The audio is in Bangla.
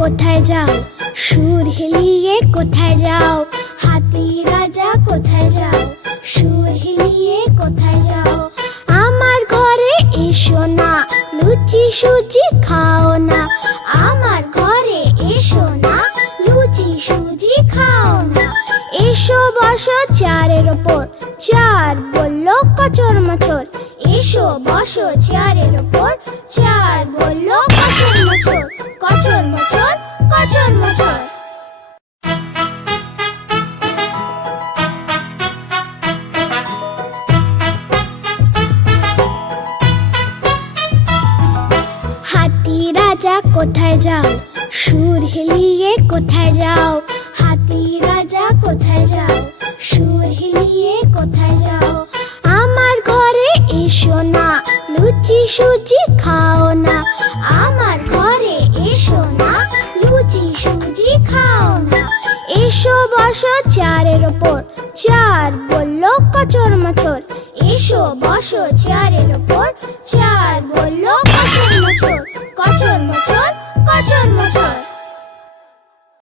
কোথায় যাও? সুর হিলিয়ে কোথায় যাও? হাতি রাজা কোথায় যাও? সুর হিলিয়ে কোথায় যাও? আমার ঘরে এসো না, লুচি সুজি খাও না। আমার ঘরে এসো না, লুচি সুজি খাও না। এসো বসো চেয়ারের ওপর, চেয়ার বলল কচর মচর। এসো বসো চেয়ারের ওপর, চেয়ার বলল কচর মচর। কচর মচর, কচর মচর। হাতি রাজা কোথায় যাও? সুর হিলিয়ে কোথায় যাও? হাতি রাজা কোথায় যাও? সুর হিলিয়ে কোথায় যাও? আমার ঘরে এসো না, লুচি সুজি খাও না। আমার ঘরে এসো না, লুচি সুজি খাও না। এসো বসো চেয়ারের ওপর, চেয়ার বলল কচর মচর। এসো বসো চেয়ারের ওপর, চেয়ার বলল কচর মচর। কচর মচর, কচর মচর।